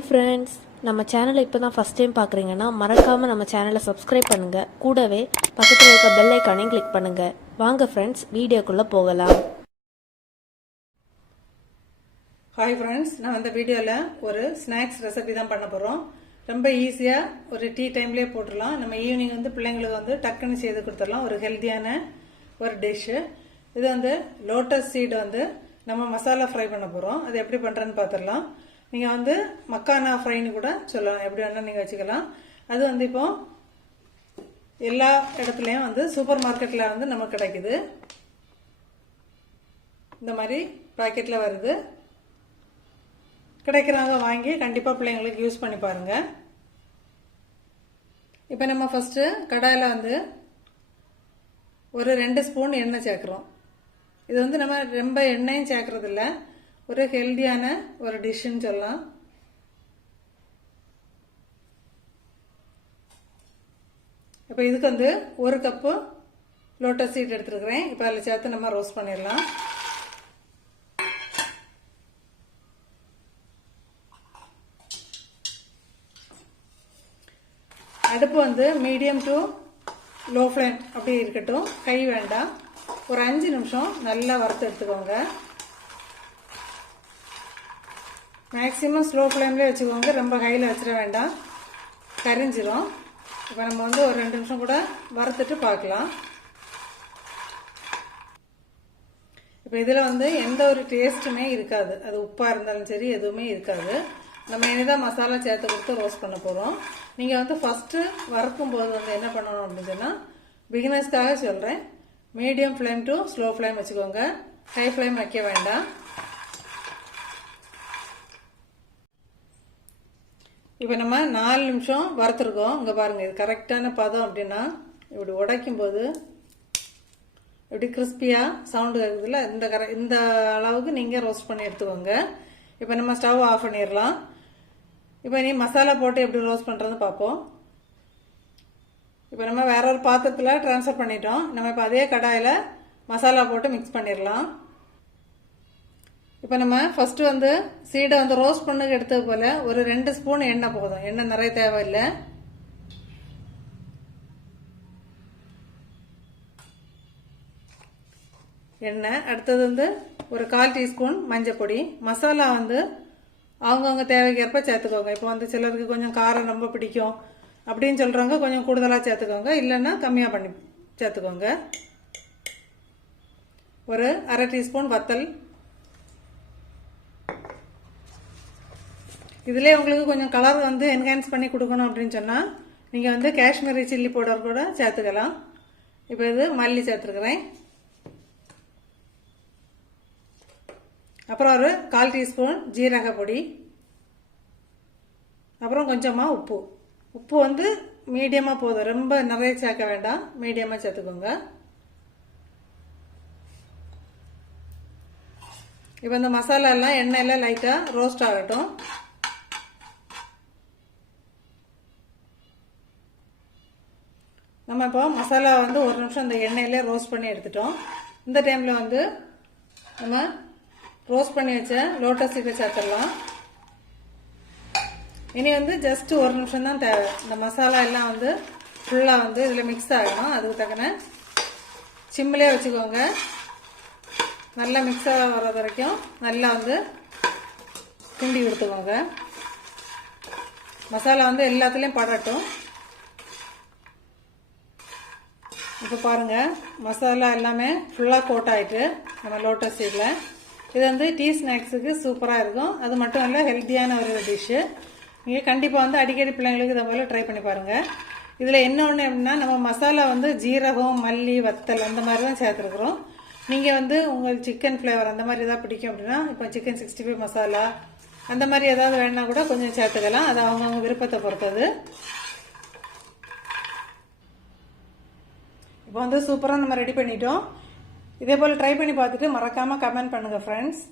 Hi friends, நம்ம சேனலை இப்போ தான் ஃபஸ்ட் டைம் பார்க்குறீங்கன்னா மறக்காமல் நம்ம சேனலை சப்ஸ்கிரைப் பண்ணுங்கள். கூடவே பக்கத்தில் இருக்க பெல் ஐக்கானையும் கிளிக் பண்ணுங்கள். வாங்க ஃப்ரெண்ட்ஸ், வீடியோக்குள்ளே போகலாம். ஹாய் ஃப்ரெண்ட்ஸ், நான் இந்த வீடியோவில் ஒரு ஸ்நாக்ஸ் ரெசிபி தான் பண்ண போகிறோம். ரொம்ப ஈஸியாக ஒரு டீ டைம்லேயே போட்டுடலாம். நம்ம ஈவினிங் பிள்ளைங்களுக்கு டக்குன்னு செய்து கொடுத்துடலாம். ஒரு ஹெல்த்தியான ஒரு டிஷ்ஷு. இது லோட்டஸ் சீடு நம்ம மசாலா ஃப்ரை பண்ண போகிறோம். அது எப்படி பண்ணுறேன்னு பார்த்துடலாம். நீங்கள் மக்கானா ஃப்ரைன்னு கூட சொல்லலாம், எப்படி வேணால் நீங்கள் வச்சுக்கலாம். அது இப்போ எல்லா இடத்துலையும் சூப்பர் மார்க்கெட்டில் நமக்கு கிடைக்குது. இந்த மாதிரி பாக்கெட்டில் வருது. கிடைக்கிறவங்க வாங்கி கண்டிப்பாக பிள்ளைங்களுக்கு யூஸ் பண்ணி பாருங்கள். இப்போ நம்ம ஃபஸ்ட்டு கடாயில் ஒரு 2 ஸ்பூன் எண்ணெய் சேர்க்குறோம். இது நம்ம ரொம்ப எண்ணெயும் சேர்க்கறதில்ல, ஒரு ஹெல்தியான ஒரு டிஷ்ஷுன்னு சொல்லலாம். இப்போ இதுக்கு 1 கப்பு லோட்டஸ் சீட் எடுத்துருக்கிறேன். இப்போ அதில் சேர்த்து நம்ம ரோஸ்ட் பண்ணிடலாம். அடுப்பு மீடியம் டு லோ ஃப்ளேம் அப்படி இருக்கட்டும், கை வேண்டாம். ஒரு 5 நிமிஷம் நல்லா வறுத்து எடுத்துக்கோங்க. மேக்ஸிமம் ஸ்லோ ஃப்ளேம்லேயே வச்சுக்கோங்க, ரொம்ப ஹையில் வச்சிட வேண்டாம், கரிஞ்சிரும். இப்போ நம்ம ஒரு 2 நிமிஷம் கூட வறுத்துட்டு பார்க்கலாம். இப்போ இதில் எந்த ஒரு டேஸ்ட்டுமே இருக்காது. அது உப்பாக இருந்தாலும் சரி, எதுவுமே இருக்காது. நம்ம இனிதான் மசாலா சேர்த்து கொடுத்து ரோஸ்ட் பண்ண போகிறோம். நீங்கள் ஃபஸ்ட்டு வறுக்கும் போது என்ன பண்ணணும் அப்படின்னு சொன்னால், பிகினர்ஸ்க்காக சொல்கிறேன், medium flame to slow flame வச்சுக்கோங்க, ஹை ஃப்ளேம் வைக்க வேண்டாம். இப்போ நம்ம 4 நிமிஷம் வறுத்துருக்கோம். இங்கே பாருங்கள், இது கரெக்டான பதம். அப்படின்னா இப்படி உடைக்கும் போது இப்படி கிறிஸ்பியாக சவுண்டு கேட்குதுல்ல, இந்த அளவுக்கு நீங்கள் ரோஸ்ட் பண்ணி எடுத்துக்கோங்க. இப்போ நம்ம ஸ்டவ் ஆஃப் பண்ணிடலாம். இப்போ நீ மசாலா போட்டு எப்படி ரோஸ்ட் பண்ணுறதுன்னு பார்ப்போம். இப்போ நம்ம வேற ஒரு பாத்திரத்தில் ட்ரான்ஸ்ஃபர் பண்ணிட்டோம். நம்ம இப்போ அதே கடாயில் மசாலா போட்டு மிக்ஸ் பண்ணிடலாம். இப்போ நம்ம ஃபஸ்ட்டு சீடை ரோஸ்ட் பண்ணு எடுத்தது போல் ஒரு 2 ஸ்பூன் எண்ணெய் போதும். எண்ணெய் நிறைய தேவையில்லை. எண்ணெய் அடுத்தது ஒரு 1/4 டீஸ்பூன் மஞ்சள் பொடி. மசாலா அவங்கவுங்க தேவைக்கேற்ப சேர்த்துக்கோங்க. இப்போ சிலருக்கு கொஞ்சம் காரம் ரொம்ப பிடிக்கும் அப்படின்னு சொல்கிறவங்க கொஞ்சம் கூடுதலாக சேர்த்துக்கோங்க, இல்லைன்னா கம்மியாக பண்ணி சேர்த்துக்கோங்க. ஒரு 1/2 டீஸ்பூன் வத்தல். இதிலே உங்களுக்கு கொஞ்சம் கலர் என்ஹான்ஸ் பண்ணி கொடுக்கணும் அப்படின்னு சொன்னால் நீங்கள் காஷ்மீரி சில்லி பவுடர் கூட சேர்த்துக்கலாம். இப்போ இது மல்லி சேர்த்துருக்குறேன். அப்புறம் ஒரு 1/4 டீஸ்பூன் ஜீரக பொடி. அப்புறம் கொஞ்சமாக உப்பு. உப்பு மீடியமாக போதும், ரொம்ப நிறைய சேர்க்க வேண்டாம், மீடியமாக சேர்த்துக்கோங்க. இப்போ இந்த மசாலா எல்லாம் எண்ணெயில் லைட்டாக ரோஸ்ட் ஆகட்டும். நம்ம இப்போ மசாலா 1 நிமிஷம் இந்த எண்ணெயிலே ரோஸ்ட் பண்ணி எடுத்துட்டோம். இந்த டைமில் நம்ம ரோஸ்ட் பண்ணி வச்ச லோட்டஸ் சீடை சேர்த்துடலாம். இனி ஜஸ்ட் 1 நிமிஷம் தான் தேவை. இந்த மசாலா எல்லாம் ஃபுல்லாக இதில் மிக்ஸ் ஆகணும். அதுக்கு தக்கன சிம்மிலே வச்சுக்கோங்க. நல்லா மிக்ஸ் ஆக வர்றது வரைக்கும் நல்லா கிண்டி கொடுத்துக்கோங்க. மசாலா எல்லாத்துலேயும் படட்டும். இப்போ பாருங்கள், மசாலா எல்லாமே ஃபுல்லாக கோட் ஆகிட்டு நம்ம லோட்டஸ் சீடில். இது டீ ஸ்நாக்ஸுக்கு சூப்பராக இருக்கும். அது மட்டும் இல்லை, ஹெல்த்தியான ஒரு டிஷ்ஷு. நீங்கள் கண்டிப்பாக அடிக்கடி பிள்ளைங்களுக்கு இதை போல் ட்ரை பண்ணி பாருங்கள். இதில் என்ன ஒன்று அப்படின்னா, நம்ம மசாலா ஜீரகம், மல்லி, வத்தல் அந்த மாதிரி தான் சேர்த்துருக்குறோம். நீங்கள் உங்களுக்கு சிக்கன் ஃப்ளேவர் அந்த மாதிரி எதாவது பிடிக்கும் அப்படின்னா, இப்போ சிக்கன் 65 மசாலா அந்த மாதிரி ஏதாவது வேணா கூட கொஞ்சம் சேர்த்துக்கலாம். அது அவங்கவுங்க விருப்பத்தை பொறுத்தது. இப்போ சூப்பராக நம்ம ரெடி பண்ணிட்டோம். இதே போல் ட்ரை பண்ணி பார்த்துட்டு மறக்காமல் கமெண்ட் பண்ணுங்கள் ஃப்ரெண்ட்ஸ்.